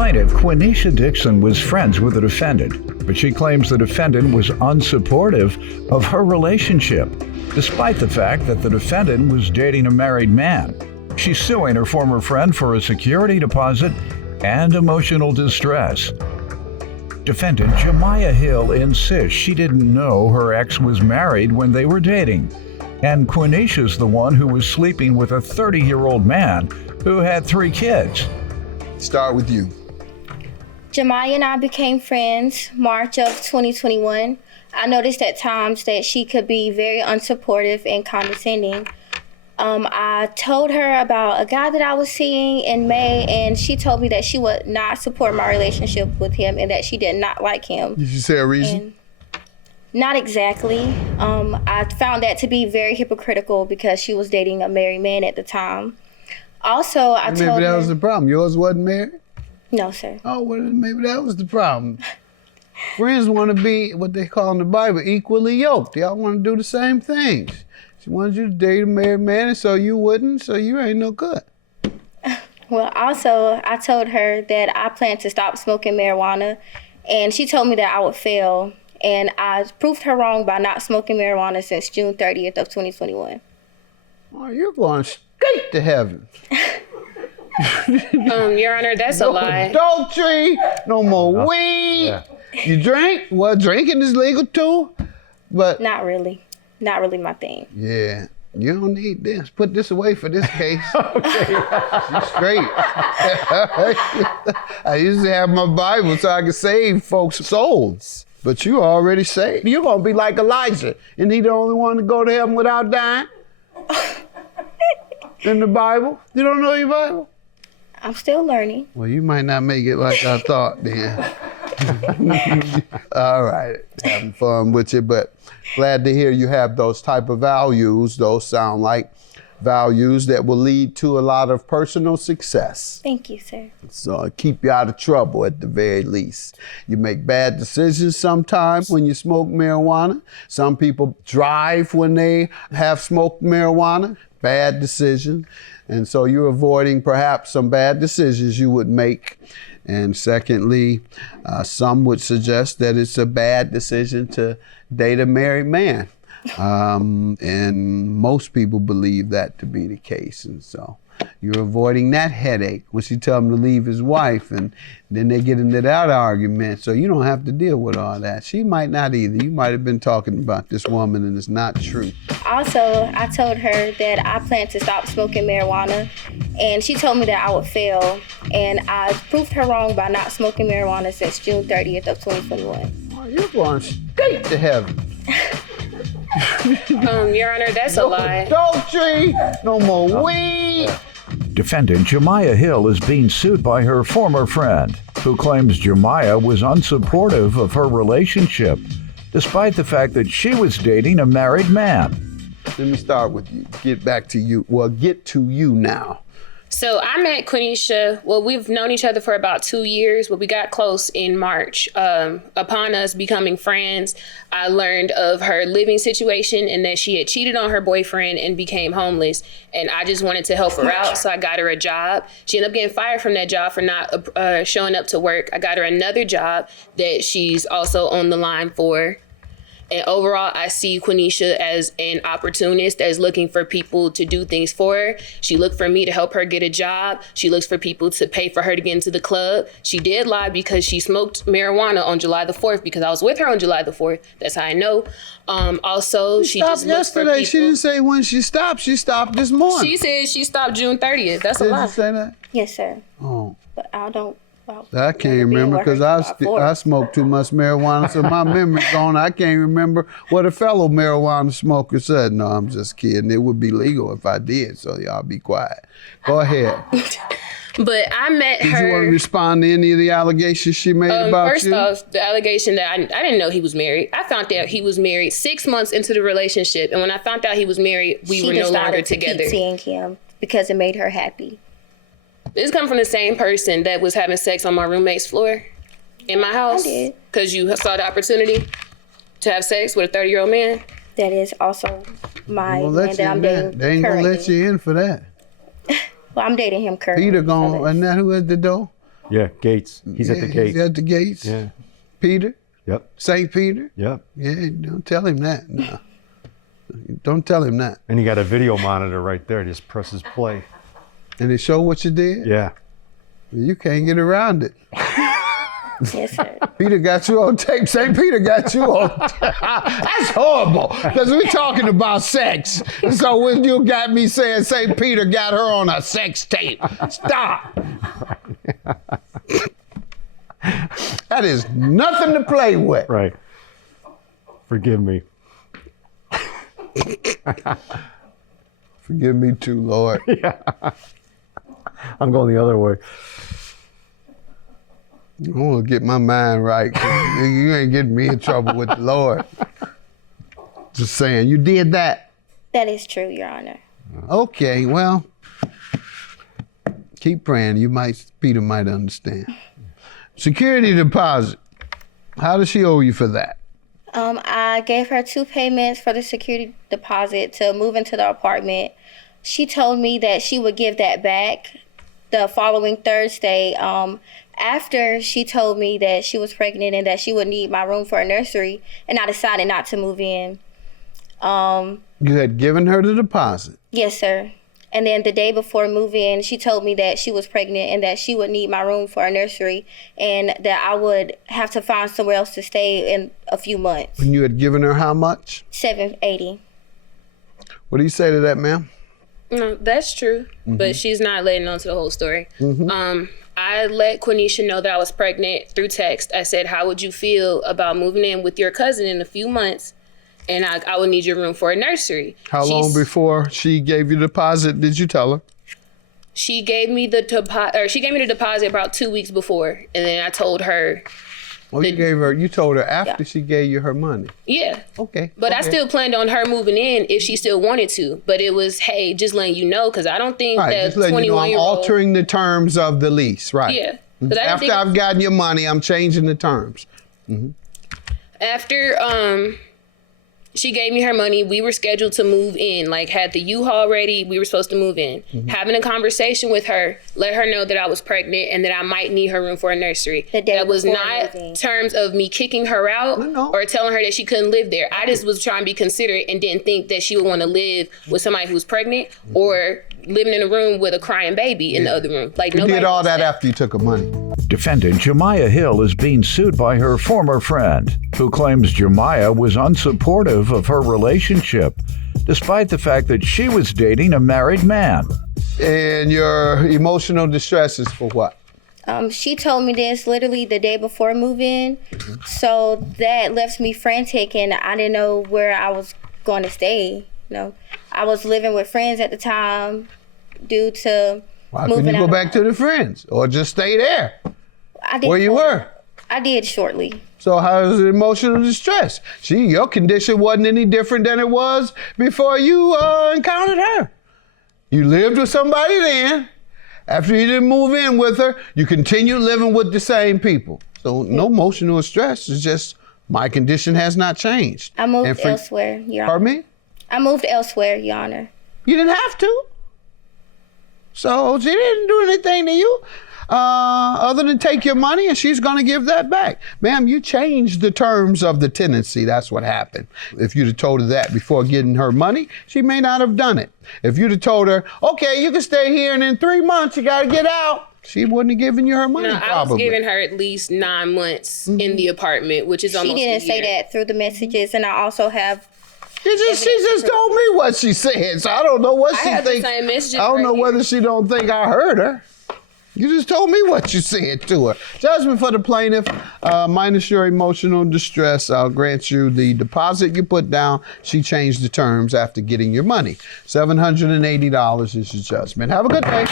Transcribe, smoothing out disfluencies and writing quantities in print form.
plaintiff, Quenisha Dixon, was friends with the defendant, but she claims the defendant was unsupportive of her relationship, despite the fact that the defendant was dating a married man. She's suing her former friend for a security deposit and emotional distress. Defendant Jemiah Hill insists she didn't know her ex was married when they were dating, and Quenisha's the one who was sleeping with a 30-year-old man who had 3 kids. Start with you. Jemiah and I became friends March of 2021. I noticed at times that she could be very unsupportive and condescending. I told her about a guy that I was seeing in May, and she told me that she would not support my relationship with him and that she did not like him. Did you say a reason? And not exactly. I found that to be very hypocritical because she was dating a married man at the time. Also, I told her... Maybe that was the problem. Yours wasn't married? No, sir. Oh, well, maybe that was the problem. Friends want to be, what they call in the Bible, equally yoked. Y'all want to do the same things. She wanted you to date a married man, and so you wouldn't, so you ain't no good. Well, also, I told her that I plan to stop smoking marijuana, and she told me that I would fail, and I proved her wrong by not smoking marijuana since June 30th of 2021. Oh, you're going straight to heaven. Your Honor, that's a lie. No adultery, no more weed. Yeah. You drink? Well, drinking is legal too, but... Not really. Not really my thing. Yeah. You don't need this. Put this away for this case. Okay. She's straight. I used to have my Bible so I could save folks' souls. But you already saved. You're going to be like Elijah. Isn't he the only one to go to heaven without dying? In the Bible? You don't know your Bible? I'm still learning. Well, you might not make it like I thought then. All right. Having fun with you, but glad to hear you have those type of values. Those sound like values that will lead to a lot of personal success. Thank you, sir. So keep you out of trouble at the very least. You make bad decisions sometimes when you smoke marijuana. Some people drive when they have smoked marijuana. Bad decision. And so you're avoiding perhaps some bad decisions you would make. And secondly, some would suggest that it's a bad decision to date a married man. And most people believe that to be the case. And so you're avoiding that headache once you tell him to leave his wife, and then they get into that argument. So you don't have to deal with all that. She might not either. You might have been talking about this woman and it's not true. Also, I told her that I plan to stop smoking marijuana, and she told me that I would fail, and I proved her wrong by not smoking marijuana since June 30th of 2021. Oh, you're going straight to heaven. Your Honor, that's a lie. No adultery, no more weed. Defendant Jemiah Hill is being sued by her former friend, who claims Jemiah was unsupportive of her relationship, despite the fact that she was dating a married man. Let me start with you. Get back to you. Well, get to you now. So I met Quenisha, well, we've known each other for about 2 years, but we got close in March. Upon us becoming friends, I learned of her living situation and that she had cheated on her boyfriend and became homeless. And I just wanted to help her out, so I got her a job. She ended up getting fired from that job for not showing up to work. I got her another job that she's also on the line for. And overall, I see Quenisha as an opportunist that is looking for people to do things for her. She looked for me to help her get a job. She looks for people to pay for her to get into the club. She did lie because she smoked marijuana on July the 4th because I was with her on July the 4th. That's how I know. Also, she just looks for people. She didn't say when she stopped. She stopped this morning. She said she stopped June 30th. That's a lie. Did you say that? Yes, sir. Oh. But I don't... I can't remember because I smoked too much marijuana, so my memory's gone. I can't remember what a fellow marijuana smoker said. No, I'm just kidding. It would be legal if I did, so y'all be quiet. Go ahead. But I met her. Did you want to respond to any of the allegations she made about first you? First off, the allegation that I didn't know he was married. I found out he was married 6 months into the relationship, and when I found out he was married, we were no longer together. She decided to keep seeing him because it made her happy. This come from the same person that was having sex on my roommate's floor in my house. I did. Because you saw the opportunity to have sex with a 30-year-old man. That is also my man that I'm dating. They ain't gonna let you in for that. Well, I'm dating him currently. Peter gone, and that who at the door? Yeah, gates. He's at the gate. He's at the gates. Yeah. Peter? Yep. St. Peter? Yep. Yeah, don't tell him that. No. Don't tell him that. And you got a video monitor right there. Just presses play. And they show what you did? Yeah. You can't get around it. Yes, sir. Peter got you on tape. St. Peter got you on tape. That's horrible, because we're talking about sex. So when you got me saying St. Peter got her on a sex tape, stop. That is nothing to play with. Right. Forgive me. Forgive me too, Lord. Yeah. I'm going the other way. I want to get my mind right. You ain't getting me in trouble with the Lord. Just saying, you did that. That is true, Your Honor. Okay, well, keep praying. Peter might understand. Security deposit. How does she owe you for that? I gave her 2 payments for the security deposit to move into the apartment. She told me that she would give that back the following Thursday. After she told me that she was pregnant and that she would need my room for a nursery, and I decided not to move in. You had given her the deposit. Yes, sir. And then the day before move-in, she told me that she was pregnant and that she would need my room for a nursery and that I would have to find somewhere else to stay in a few months. And you had given her how much? $780. What do you say to that, ma'am? No, that's true, but she's not letting on to the whole story. I let Quenisha know that I was pregnant through text. I said, how would you feel about moving in with your cousin in a few months? And I would need your room for a nursery. How long before she gave you the deposit did you tell her? She gave me the deposit about 2 weeks before, and then I told her. Oh, you told her after she gave you her money. Yeah. Okay. But I still planned on her moving in if she still wanted to. But it was, hey, just letting you know, because I don't think that 21-year-old. I'm altering the terms of the lease, right? Yeah. After I've gotten your money, I'm changing the terms. After she gave me her money, we were scheduled to move in, like had the U-Haul ready. We were supposed to move in. Having a conversation with her, let her know that I was pregnant and that I might need her room for a nursery. That was not terms of me kicking her out or telling her that she couldn't live there. I just was trying to be considerate and didn't think that she would want to live with somebody who was pregnant or living in a room with a crying baby in the other room. Like, you did all that after you took her money. Defendant Jemiah Hill is being sued by her former friend, who claims Jemiah was unsupportive of her relationship, despite the fact that she was dating a married man. And your emotional distress is for what? She told me this literally the day before move-in, so that left me frantic, and I didn't know where I was going to stay. I was living with friends at the time due to Why couldn't you go back to the friends or just stay there where you were? I did shortly. So how is it emotional distress? Your condition wasn't any different than it was before you encountered her. You lived with somebody then. After you didn't move in with her, you continued living with the same people. So no emotional stress. It's just my condition has not changed. I moved elsewhere, Your Honor. Pardon me? I moved elsewhere, Your Honor. You didn't have to. So she didn't do anything to you other than take your money, and she's going to give that back. Ma'am, you changed the terms of the tenancy. That's what happened. If you'd have told her that before getting her money, she may not have done it. If you'd have told her, okay, you can stay here, and in 3 months you got to get out, she wouldn't have given you her money, probably. I was giving her at least 9 months in the apartment, which is almost a year. She didn't say that through the messages, and I also have... She just told me what she said, so I don't know what she thinks. I don't know whether she don't think I heard her. You just told me what you said to her. Judgment for the plaintiff, minus your emotional distress. I'll grant you the deposit you put down. She changed the terms after getting your money. $780 is your judgment. Have a good day.